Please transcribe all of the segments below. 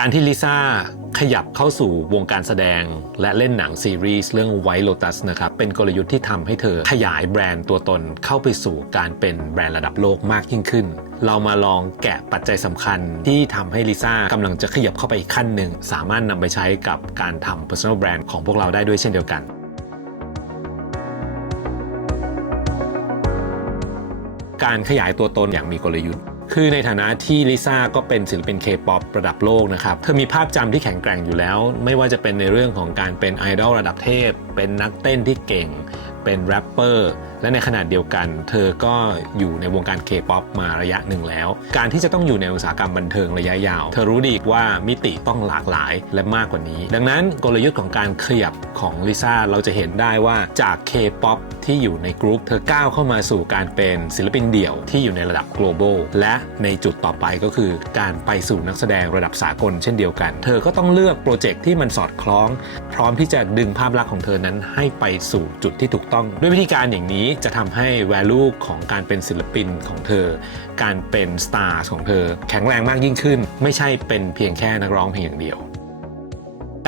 การที่ลิซ่าขยับเข้าสู่วงการแสดง และเล่นหนังซีรีส์เรื่อง White Lotus นะครับ เป็นกลยุทธ์ที่ทำให้เธอขยายแบรนด์ตัวตนเข้าไปสู่การเป็นแบรนด์ระดับโลกมากยิ่งขึ้น เรามาลองแกะปัจจัยสำคัญที่ทำให้ลิซ่ากำลังจะขยับเข้าไปอีกขั้นหนึ่ง สามารถนำไปใช้กับการทำ personal brand ของพวกเราได้ด้วยเช่นเดียวกันการขยายตัวตนอย่างมีกลยุทธ์ คือในฐานะที่ลิซ่าก็เป็นศิลปินเคป๊อประดับโลกนะครับ เธอมีภาพจำที่แข็งแกร่งอยู่แล้ว ไม่ว่าจะเป็นในเรื่องของการเป็นไอดอลระดับเทพ เป็นนักเต้นที่เก่ง เป็นแรปเปอร์และในขณะเดียวกัน เธอก็อยู่ในวงการเคป๊อปมาระยะหนึ่งแล้ว การที่จะต้องอยู่ในอุตสาหกรรมบันเทิงระยะยาว เธอรู้ดีว่ามิติต้องหลากหลายและมากกว่านี้ ดังนั้นกลยุทธ์ของการขยับของลิซ่าเราจะเห็นได้ว่าจากเคป๊อปที่อยู่ในกรุ๊ปเธอก้าวเข้ามาสู่การเป็นศิลปินเดี่ยวที่อยู่ในระดับ global และในจุดต่อไปก็คือ การไปสู่นักแสดงระดับสากลเช่นเดียวกัน เธอก็ต้องเลือกโปรเจกต์ที่มันสอดคล้อง พร้อมที่จะดึงภาพลักษณ์ของเธอนั้นให้ไปสู่จุดที่ถูกต้อง ด้วยวิธีการอย่างนี้จะทำให้ value ของการเป็นศิลปินของเธอ การเป็นสตาร์ของเธอ แข็งแรงมากยิ่งขึ้น ไม่ใช่เป็นเพียงแค่นักร้องเพียงอย่างเดียว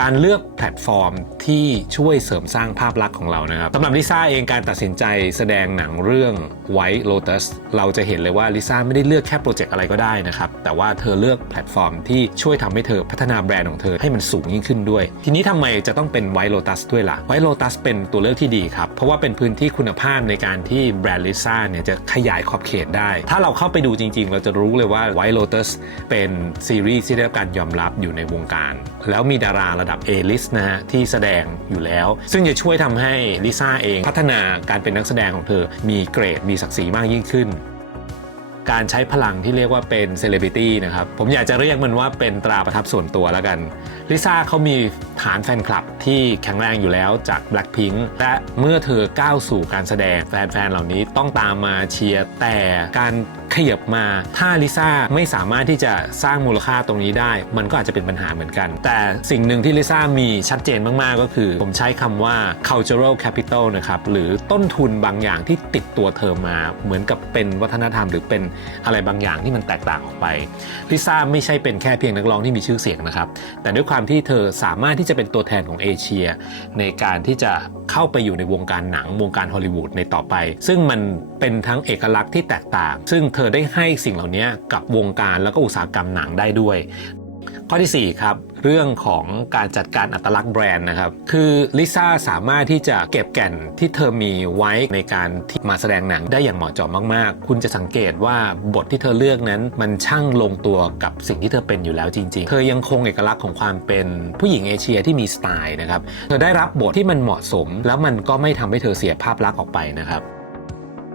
การเลือกแพลตฟอร์มที่ช่วยเสริมสร้างภาพลักษณ์ของเรานะครับสำหรับลิซ่าเองการตัดสินใจแสดงหนังเรื่อง White Lotus เราจะเห็นเลยว่าลิซ่าไม่ได้เลือกแค่โปรเจกต์อะไรก็ได้นะครับ แต่ว่าเธอเลือกแพลตฟอร์มที่ช่วยทำให้เธอพัฒนาแบรนด์ของเธอให้มันสูงยิ่งขึ้นด้วย ทีนี้ทำไมจะต้องเป็น White Lotus ด้วยล่ะ White Lotus เป็นตัวเลือกที่ดีครับ เพราะว่าเป็นพื้นที่คุณภาพในการที่แบรนด์ลิซ่าเนี่ยจะขยายขอบเขตได้ ถ้าเราเข้าไปดูจริง ๆ เราจะรู้เลยว่า White Lotus เป็นซีรีส์ที่ได้รับการยอมรับอยู่ในวงการ แล้วมีดาราระดับ A-list นะฮะที่แสดงอยู่แล้ว ซึ่งจะช่วยทำให้ลิซ่าเองพัฒนาการเป็นนักแสดงของเธอมีเกรดมีศักดิ์ศรีมากยิ่งขึ้น การใช้พลังที่เรียกว่าเป็นเซเลบริตี้นะครับ ผมอยากจะเรียกมันว่าเป็นตราประทับส่วนตัวแล้วกันลิซ่าเขามีฐานแฟนคลับที่แข็งแรงอยู่แล้วจาก Blackpink และเมื่อเธอก้าวสู่การแสดงแฟนๆเหล่านี้ต้องตามมาเชียร์แต่การขยับมาถ้าลิซ่าไม่สามารถที่จะสร้างมูลค่าตรงนี้ได้ มันก็อาจจะเป็นปัญหาเหมือนกัน แต่สิ่งหนึ่งที่ลิซ่ามีชัดเจนมากๆ ก็คือ ผมใช้คำว่า cultural capital นะครับ หรือต้นทุนบางอย่างที่ติดตัวเธอมา เหมือนกับเป็นวัฒนธรรมหรือเป็นอะไรบางอย่างที่มันแตกต่างออกไปลิซ่าไม่ใช่เป็นแค่เพียงนักร้องที่มีชื่อเสียงนะครับ แต่ด้วยความที่เธอสามารถที่จะเป็นตัวแทนของเอเชีย ในการที่จะเข้าไปอยู่ในวงการหนังวงการฮอลลีวูดในต่อไป ซึ่งมันเป็นทั้งเอกลักษณ์ที่แตกต่าง ซึ่งเธอได้ให้สิ่งเหล่านี้กับวงการแล้วก็อุตสาหกรรมหนังได้ด้วย ข้อที่ 4 ครับ เรื่องของการจัดการอัตลักษณ์แบรนด์นะครับ คือลิซ่าสามารถที่จะเก็บแก่นที่เธอมีไว้ในการที่มาแสดงหนังได้อย่างเหมาะเจาะมากๆ คุณจะสังเกตว่าบทที่เธอเลือกนั้น มันช่างลงตัวกับสิ่งที่เธอเป็นอยู่แล้วจริง ๆ เธอยังคงเอกลักษณ์ของความเป็นผู้หญิงเอเชียที่มีสไตล์นะครับ เธอได้รับบทที่มันเหมาะสม แล้วมันก็ไม่ทำให้เธอเสียภาพลักษณ์ออกไปนะครับ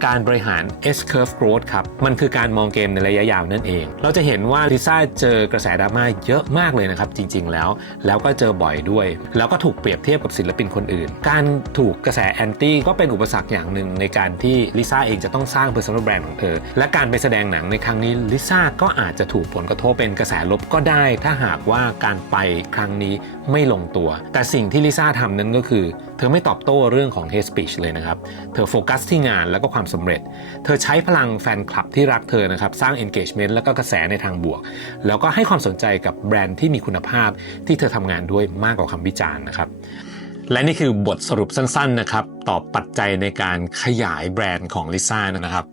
การบริหาร S curve growth ครับ มันคือการมองเกมในระยะยาวนั่นเอง เราจะเห็นว่าลิซ่าเจอกระแสดราม่าเยอะมากเลยนะครับ จริง ๆ แล้ว แล้วก็เจอบ่อยด้วย แล้วก็ถูกเปรียบเทียบกับศิลปินคนอื่น การถูกกระแสแอนตี้ก็เป็นอุปสรรคอย่างหนึ่งในการที่ลิซ่าเองจะต้องสร้าง personal brand ของเธอ และการไปแสดงหนังในครั้งนี้ลิซ่าก็อาจจะถูกผลกระทบเป็นกระแสลบก็ได้ ถ้าหากว่าการไปครั้งนี้ไม่ลงตัว แต่สิ่งที่ลิซ่าทำนั้นก็คือ เธอไม่ตอบโต้เรื่องของ hate speech เลยนะครับ เธอโฟกัสที่งานแล้วก็ความสำเร็จ เธอใช้พลังแฟนคลับที่รักเธอนะครับสร้าง engagement แล้วก็กระแสในทางบวก แล้วก็ให้ความสนใจกับแบรนด์ที่มีคุณภาพที่เธอทำงานด้วยมากกว่าคำวิจารณ์นะครับและนี่คือบทสรุปสั้นๆนะครับตอบปัจจัยในการขยายแบรนด์ของลิซ่านะครับ